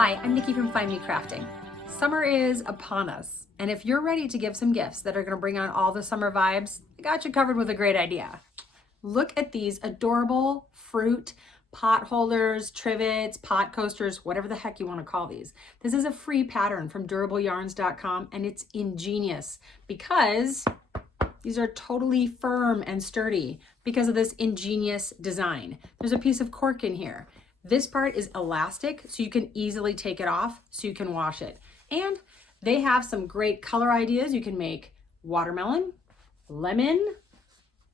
Hi, I'm Nikki from Find Me Crafting. Summer is upon us, and if you're ready to give some gifts that are going to bring on all the summer vibes, I got you covered with a great idea. Look at these adorable fruit pot holders, trivets, pot coasters, whatever the heck you want to call these. This is a free pattern from durableyarns.com, and it's ingenious because these are totally firm and sturdy because of this ingenious design. There's a piece of cork in here. This part is elastic, so you can easily take it off so you can wash it. And they have some great color ideas. You can make watermelon, lemon.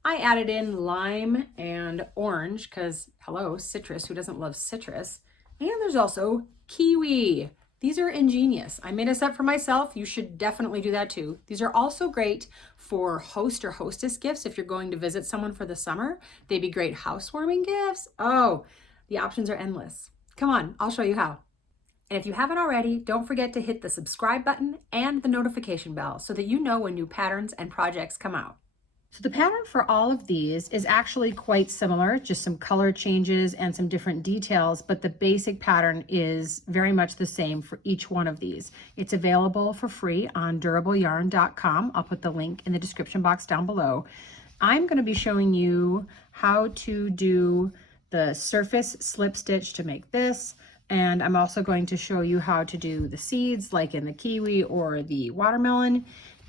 I added in lime and orange because, hello, citrus. Who doesn't love citrus? And there's also kiwi. These are ingenious. I made a set for myself. You should definitely do that too. These are also great for host or hostess gifts if you're going to visit someone for the summer. They'd be great housewarming gifts. Oh, the options are endless. Come on, I'll show you how. And if you haven't already, don't forget to hit the subscribe button and the notification bell so that you know when new patterns and projects come out. So the pattern for all of these is actually quite similar, just some color changes and some different details, but the basic pattern is very much the same for each one of these. It's available for free on durableyarn.com. I'll put the link in the description box down below. I'm going to be showing you how to do the surface slip stitch to make this, and I'm also going to show you how to do the seeds like in the kiwi or the watermelon.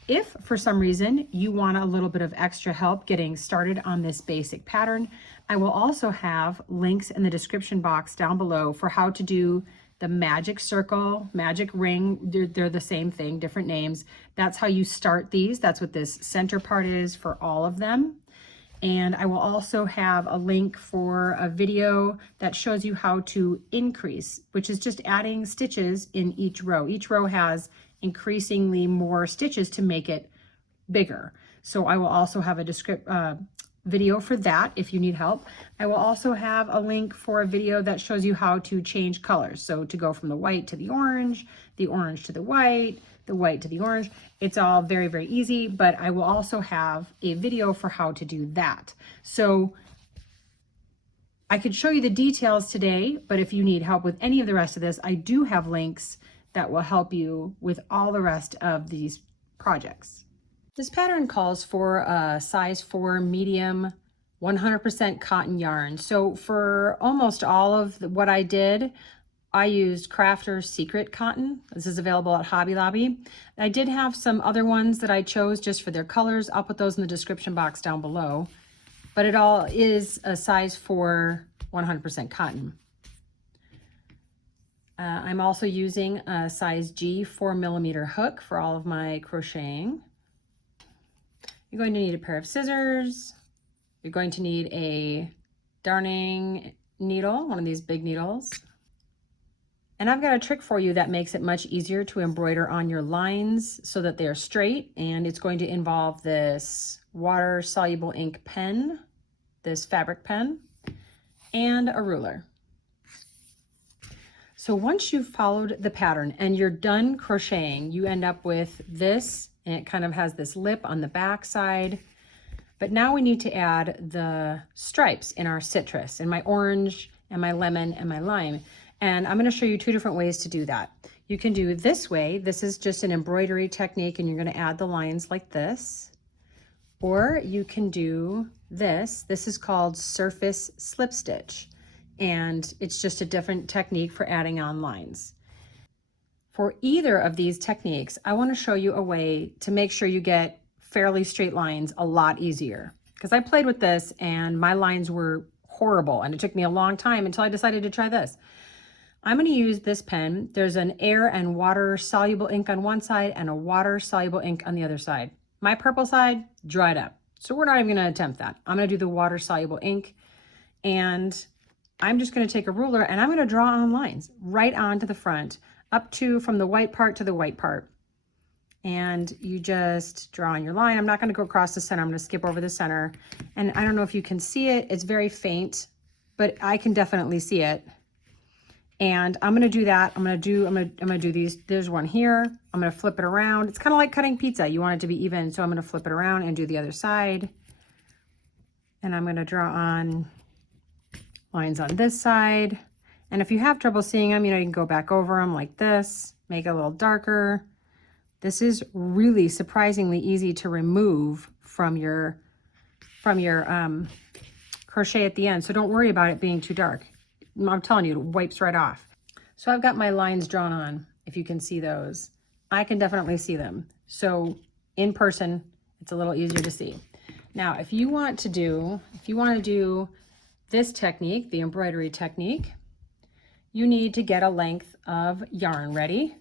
If for some reason you want a little bit of extra help getting started on this basic pattern, I will also have links in the description box down below for how to do the magic circle, magic ring. They're the same thing, different names. That's how you start these. That's what this center part is for all of them. And I will also have a link for a video that shows you how to increase, which is just adding stitches in each row. Each row has increasingly more stitches to make it bigger. So I will also have a video for that if you need help. I will also have a link for a video that shows you how to change colors. So to go from the white to the orange to the white to the orange. It's all very, very easy, but I will also have a video for how to do that. So I could show you the details today, but if you need help with any of the rest of this, I do have links that will help you with all the rest of these projects. This pattern calls for a size 4 medium 100% cotton yarn. So for almost all of what I did, I used Crafter's Secret Cotton. This is available at Hobby Lobby. I did have some other ones that I chose just for their colors. I'll put those in the description box down below. But it all is a size 4 100% cotton. I'm also using a size G 4mm hook for all of my crocheting. You're going to need a pair of scissors. You're going to need a darning needle, one of these big needles. And I've got a trick for you that makes it much easier to embroider on your lines so that they're straight, and it's going to involve this water-soluble ink pen, this fabric pen, and a ruler. So once you've followed the pattern and you're done crocheting, you end up with this, and it kind of has this lip on the back side. But now we need to add the stripes in our citrus, and my orange, and my lemon, and my lime. And I'm going to show you two different ways to do that. You can do this way. This is just an embroidery technique, and you're going to add the lines like this. Or you can do this. This is called surface slip stitch, and it's just a different technique for adding on lines. For either of these techniques, I want to show you a way to make sure you get fairly straight lines a lot easier, because I played with this and my lines were horrible, and it took me a long time until I decided to try this. I'm going to use this pen. There's an air and water soluble ink on one side and a water soluble ink on the other side. My purple side dried up, so we're not even going to attempt that. I'm going to do the water soluble ink, and I'm just going to take a ruler and I'm going to draw on lines right onto the front, up to from the white part to the white part. And you just draw on your line. I'm not going to go across the center. I'm going to skip over the center. And I don't know if you can see it. It's very faint, but I can definitely see it. And I'm going to do that. I'm going to do these. There's one here. I'm going to flip it around. It's kind of like cutting pizza. You want it to be even. So I'm going to flip it around and do the other side. And I'm going to draw on lines on this side. And if you have trouble seeing them, you know, you can go back over them like this, make it a little darker. This is really surprisingly easy to remove from your crochet at the end. So don't worry about it being too dark. I'm telling you, it wipes right off. So I've got my lines drawn on, if you can see those. I can definitely see them. So in person, it's a little easier to see. Now, if you want to do this technique, the embroidery technique, you need to get a length of yarn ready.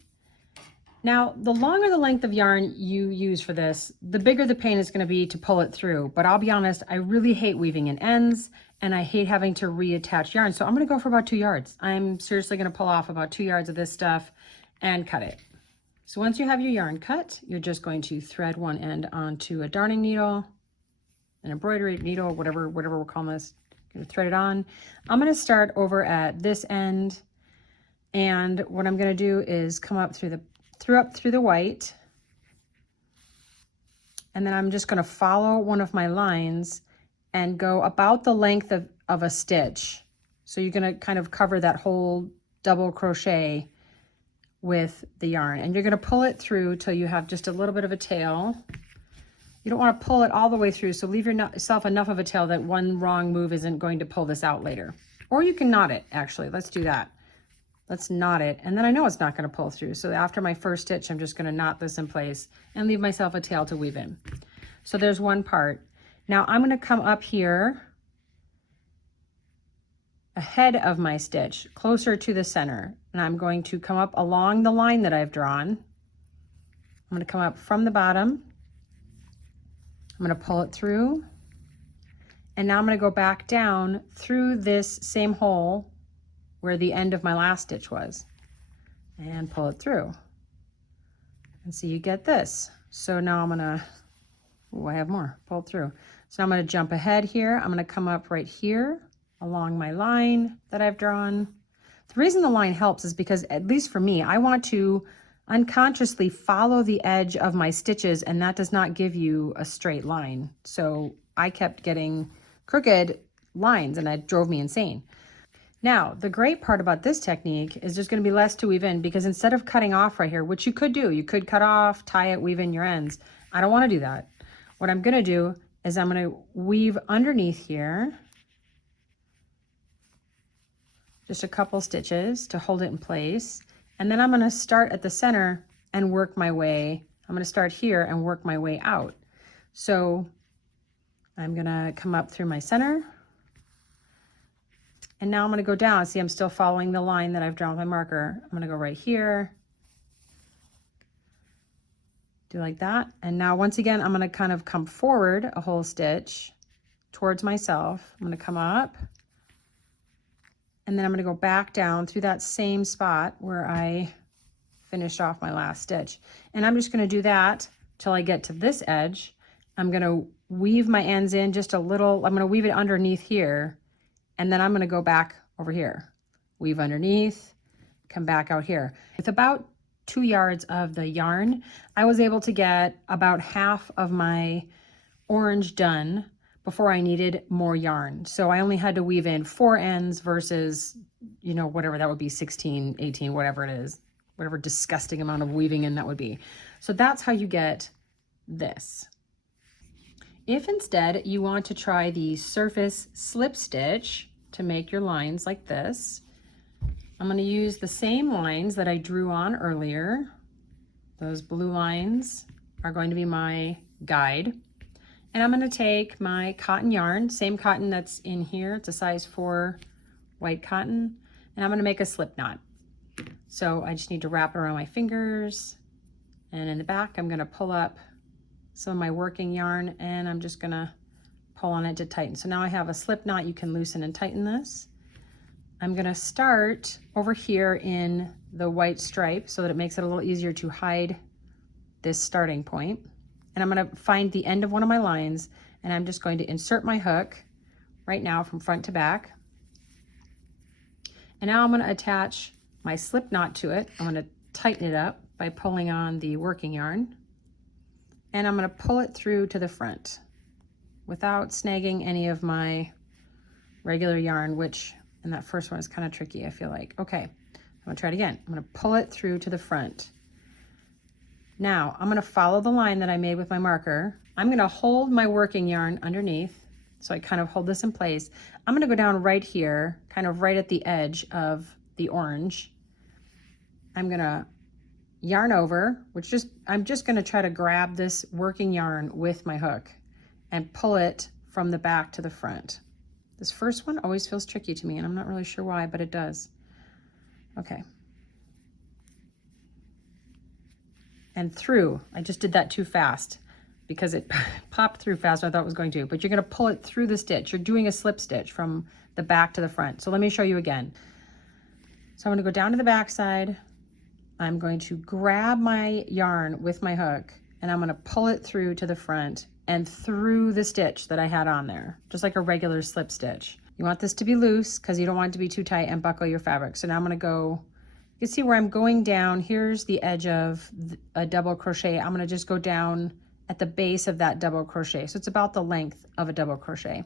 Now, the longer the length of yarn you use for this, the bigger the pain is going to be to pull it through. But I'll be honest, I really hate weaving in ends, and I hate having to reattach yarn. So I'm going to go for about 2 yards. I'm seriously going to pull off about 2 yards of this stuff and cut it. So once you have your yarn cut, you're just going to thread one end onto a darning needle, an embroidery needle, whatever we're calling this. I'm going to thread it on. I'm going to start over at this end, and what I'm going to do is come up through the white, and then I'm just going to follow one of my lines and go about the length of a stitch. So you're going to kind of cover that whole double crochet with the yarn, and you're going to pull it through till you have just a little bit of a tail. You don't want to pull it all the way through, so leave yourself enough of a tail that one wrong move isn't going to pull this out later. Or you can knot it, actually. Let's do that. Let's knot it, and then I know it's not going to pull through. So after my first stitch, I'm just going to knot this in place and leave myself a tail to weave in. So there's one part. Now I'm going to come up here ahead of my stitch, closer to the center, and I'm going to come up along the line that I've drawn. I'm going to come up from the bottom. I'm going to pull it through, and now I'm going to go back down through this same hole where the end of my last stitch was, and pull it through. And so you get this. So now I'm gonna, oh, I have more, pull it through. So I'm gonna jump ahead here. I'm gonna come up right here along my line that I've drawn. The reason the line helps is because, at least for me, I want to unconsciously follow the edge of my stitches, and that does not give you a straight line. So I kept getting crooked lines, and it drove me insane. Now, the great part about this technique is there's going to be less to weave in, because instead of cutting off right here, which you could do, you could cut off, tie it, weave in your ends. I don't want to do that. What I'm going to do is I'm going to weave underneath here just a couple stitches to hold it in place. And then I'm going to start at the center and work my way. I'm going to start here and work my way out. So I'm going to come up through my center. And now I'm going to go down. See, I'm still following the line that I've drawn with my marker. I'm going to go right here. Do like that. And now once again, I'm going to kind of come forward a whole stitch towards myself. I'm going to come up. And then I'm going to go back down through that same spot where I finished off my last stitch. And I'm just going to do that till I get to this edge. I'm going to weave my ends in just a little. I'm going to weave it underneath here. And then I'm going to go back over here, weave underneath, come back out here. With about 2 yards of the yarn, I was able to get about half of my orange done before I needed more yarn. So I only had to weave in 4 ends versus, you know, whatever that would be, 16, 18, whatever it is, whatever disgusting amount of weaving in that would be. So that's how you get this. If instead you want to try the surface slip stitch to make your lines like this, I'm going to use the same lines that I drew on earlier. Those blue lines are going to be my guide. And I'm going to take my cotton yarn, same cotton that's in here. It's a size 4 white cotton. And I'm going to make a slip knot. So I just need to wrap it around my fingers. And in the back, I'm going to pull up some of my working yarn, and I'm just going to pull on it to tighten. So now I have a slip knot. You can loosen and tighten this. I'm going to start over here in the white stripe so that it makes it a little easier to hide this starting point. And I'm going to find the end of one of my lines, and I'm just going to insert my hook right now from front to back. And now I'm going to attach my slip knot to it. I'm going to tighten it up by pulling on the working yarn. And I'm going to pull it through to the front without snagging any of my regular yarn, which And that first one is kind of tricky, I feel like. Okay, I'm gonna try it again. I'm gonna pull it through to the front. Now, I'm gonna follow the line that I made with my marker. I'm gonna hold my working yarn underneath, so I kind of hold this in place. I'm gonna go down right here, kind of right at the edge of the orange. I'm gonna yarn over, I'm just gonna try to grab this working yarn with my hook and pull it from the back to the front. This first one always feels tricky to me, and I'm not really sure why, but it does. Okay. And through, I just did that too fast because it popped through faster than I thought it was going to, but you're gonna pull it through the stitch. You're doing a slip stitch from the back to the front. So let me show you again. So I'm gonna go down to the back side. I'm going to grab my yarn with my hook and I'm gonna pull it through to the front and through the stitch that I had on there, just like a regular slip stitch. You want this to be loose because you don't want it to be too tight and buckle your fabric. So now I'm gonna go, you can see where I'm going down. Here's the edge of a double crochet. I'm gonna just go down at the base of that double crochet. So it's about the length of a double crochet.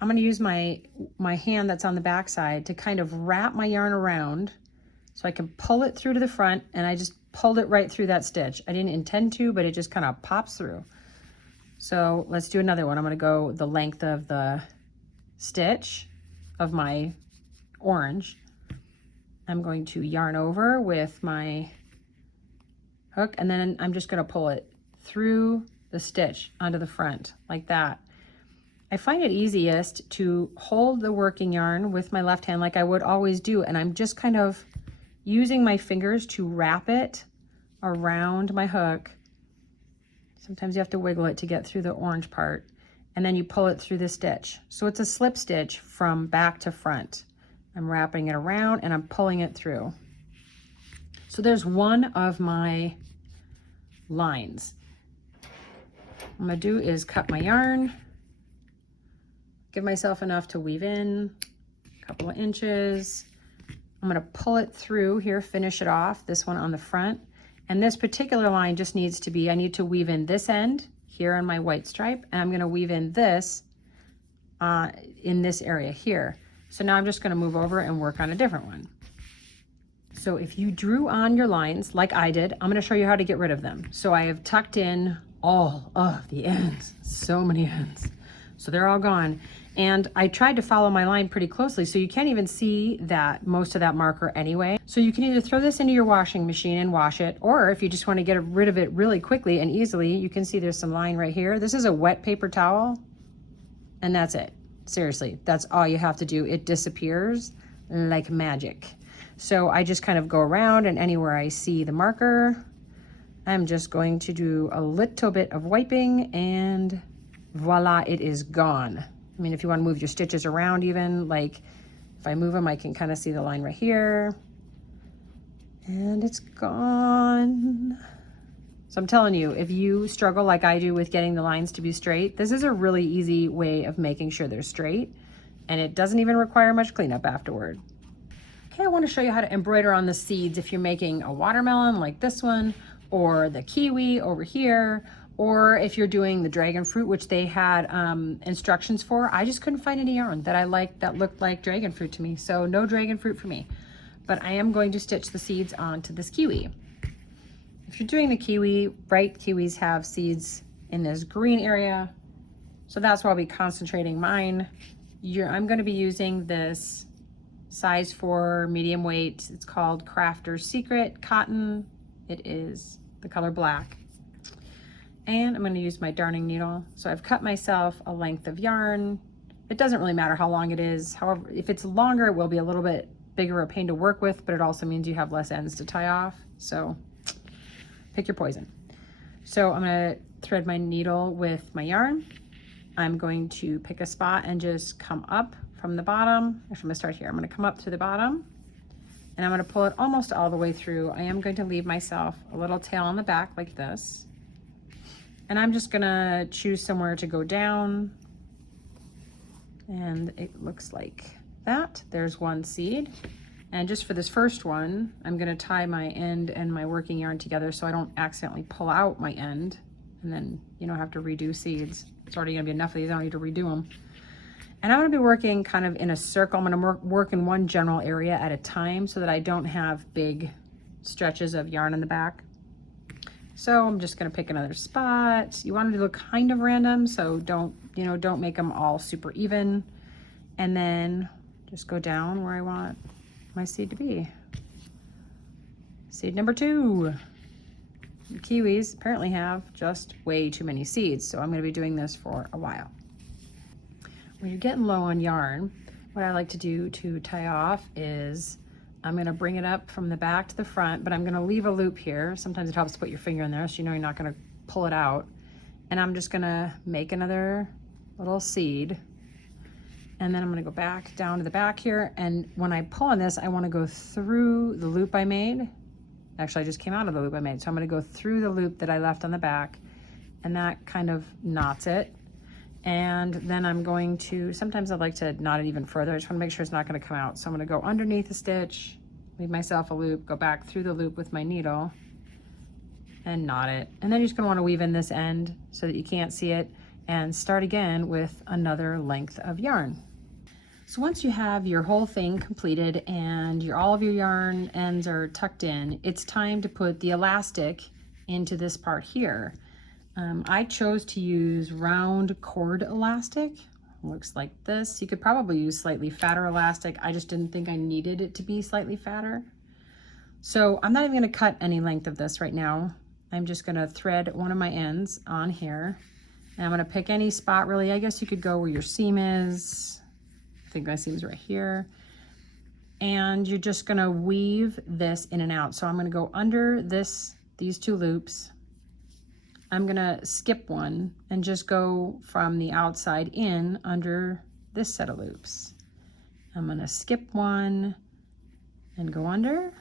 I'm gonna use my hand that's on the back side to kind of wrap my yarn around so I can pull it through to the front, and I just pulled it right through that stitch. I didn't intend to, but it just kind of pops through. So let's do another one. I'm gonna go the length of the stitch of my orange. I'm going to yarn over with my hook, and then I'm just gonna pull it through the stitch onto the front like that. I find it easiest to hold the working yarn with my left hand like I would always do, and I'm just kind of using my fingers to wrap it around my hook. Sometimes you have to wiggle it to get through the orange part, and then you pull it through the stitch. So it's a slip stitch from back to front. I'm wrapping it around and I'm pulling it through. So there's one of my lines. What I'm gonna do is cut my yarn, give myself enough to weave in, a couple of inches. I'm gonna pull it through here, finish it off, this one on the front. And this particular line just needs to be, I need to weave in this end here on my white stripe, and I'm gonna weave in this in this area here. So now I'm just gonna move over and work on a different one. So if you drew on your lines like I did, I'm gonna show you how to get rid of them. So I have tucked in all of the ends, so many ends. So they're all gone. And I tried to follow my line pretty closely, so you can't even see that most of that marker anyway. So you can either throw this into your washing machine and wash it, or if you just want to get rid of it really quickly and easily, you can see there's some line right here. This is a wet paper towel, and that's it. Seriously, that's all you have to do. It disappears like magic. So I just kind of go around, and anywhere I see the marker, I'm just going to do a little bit of wiping, and voila, it is gone. I mean, if you want to move your stitches around even, like if I move them, I can kind of see the line right here. And it's gone. So I'm telling you, if you struggle like I do with getting the lines to be straight, this is a really easy way of making sure they're straight. And it doesn't even require much cleanup afterward. Okay, I want to show you how to embroider on the seeds if you're making a watermelon like this one, or the kiwi over here, or if you're doing the dragon fruit, which they had instructions for. I just couldn't find any yarn that I liked that looked like dragon fruit to me, so no dragon fruit for me. But I am going to stitch the seeds onto this kiwi. If you're doing the kiwi, bright kiwis have seeds in this green area, so that's where I'll be concentrating mine. I'm going to be using this size 4 medium weight. It's called Crafter's Secret cotton. It is the color black. And I'm going to use my darning needle. So I've cut myself a length of yarn. It doesn't really matter how long it is. However, if it's longer, it will be a little bit bigger a pain to work with, but it also means you have less ends to tie off. So pick your poison. So I'm going to thread my needle with my yarn. I'm going to pick a spot and just come up from the bottom. Actually, I'm going to start here. I'm going to come up through the bottom, and I'm going to pull it almost all the way through. I am going to leave myself a little tail on the back like this. And I'm just gonna choose somewhere to go down. And it looks like that. There's one seed. And just for this first one, I'm gonna tie my end and my working yarn together so I don't accidentally pull out my end and then, you know, have to redo seeds. It's already gonna be enough of these, I don't need to redo them. And I'm going to be working kind of in a circle. I'm going to work in one general area at a time so that I don't have big stretches of yarn in the back. So I'm just going to pick another spot. You want it to look kind of random, so don't make them all super even. And then just go down where I want my seed to be. Seed number 2. The kiwis apparently have just way too many seeds, so I'm going to be doing this for a while. When you're getting low on yarn, what I like to do to tie off is I'm going to bring it up from the back to the front, but I'm going to leave a loop here. Sometimes it helps to put your finger in there so you know you're not going to pull it out. And I'm just going to make another little seed. And then I'm going to go back down to the back here. And when I pull on this, I want to go through the loop I made. Actually, I just came out of the loop I made. So I'm going to go through the loop that I left on the back, and that kind of knots it. And then I'm going to, sometimes I like to knot it even further. I just want to make sure it's not going to come out. So I'm going to go underneath the stitch, leave myself a loop, go back through the loop with my needle and knot it. And then you're just going to want to weave in this end so that you can't see it, and start again with another length of yarn. So once you have your whole thing completed and all of your yarn ends are tucked in, it's time to put the elastic into this part here. I chose to use round cord elastic. Looks like this. You could probably use slightly fatter elastic. I just didn't think I needed it to be slightly fatter. So I'm not even going to cut any length of this right now. I'm just going to thread one of my ends on here. And I'm going to pick any spot really. I guess you could go where your seam is. I think my seam's right here. And you're just going to weave this in and out. So I'm going to go under these 2 loops. I'm gonna skip one and just go from the outside in under this set of loops. I'm gonna skip one and go under,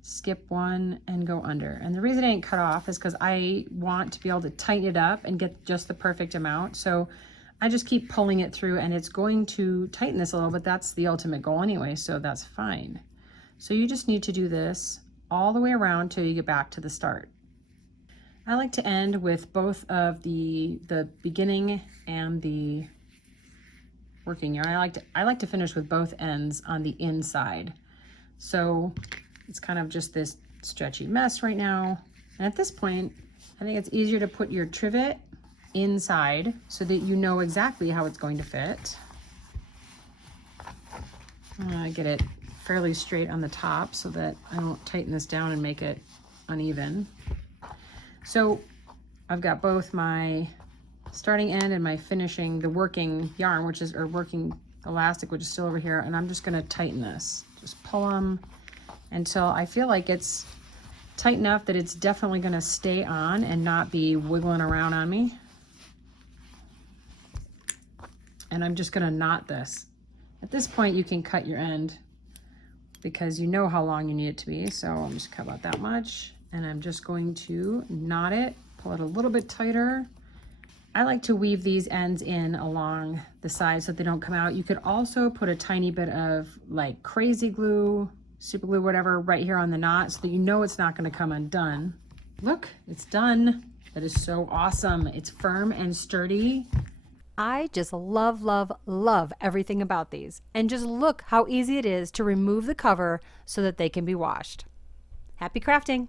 skip one and go under. And the reason I didn't cut off is because I want to be able to tighten it up and get just the perfect amount. So I just keep pulling it through, and it's going to tighten this a little bit. That's the ultimate goal anyway, so that's fine. So you just need to do this all the way around till you get back to the start. I like to end with both of the beginning and the working yarn. I like to finish with both ends on the inside. So it's kind of just this stretchy mess right now. And at this point, I think it's easier to put your trivet inside so that you know exactly how it's going to fit. I get it fairly straight on the top so that I don't tighten this down and make it uneven. So I've got both my starting end and my finishing, the working yarn, or working elastic, which is still over here. And I'm just gonna tighten this. Just pull them until I feel like it's tight enough that it's definitely gonna stay on and not be wiggling around on me. And I'm just gonna knot this. At this point, you can cut your end because you know how long you need it to be. So I'm just cut about that much. And I'm just going to knot it, pull it a little bit tighter. I like to weave these ends in along the sides so that they don't come out. You could also put a tiny bit of like crazy glue, super glue, whatever, right here on the knot so that you know it's not going to come undone. Look, it's done. That is so awesome. It's firm and sturdy. I just love, love, love everything about these. And just look how easy it is to remove the cover so that they can be washed. Happy crafting!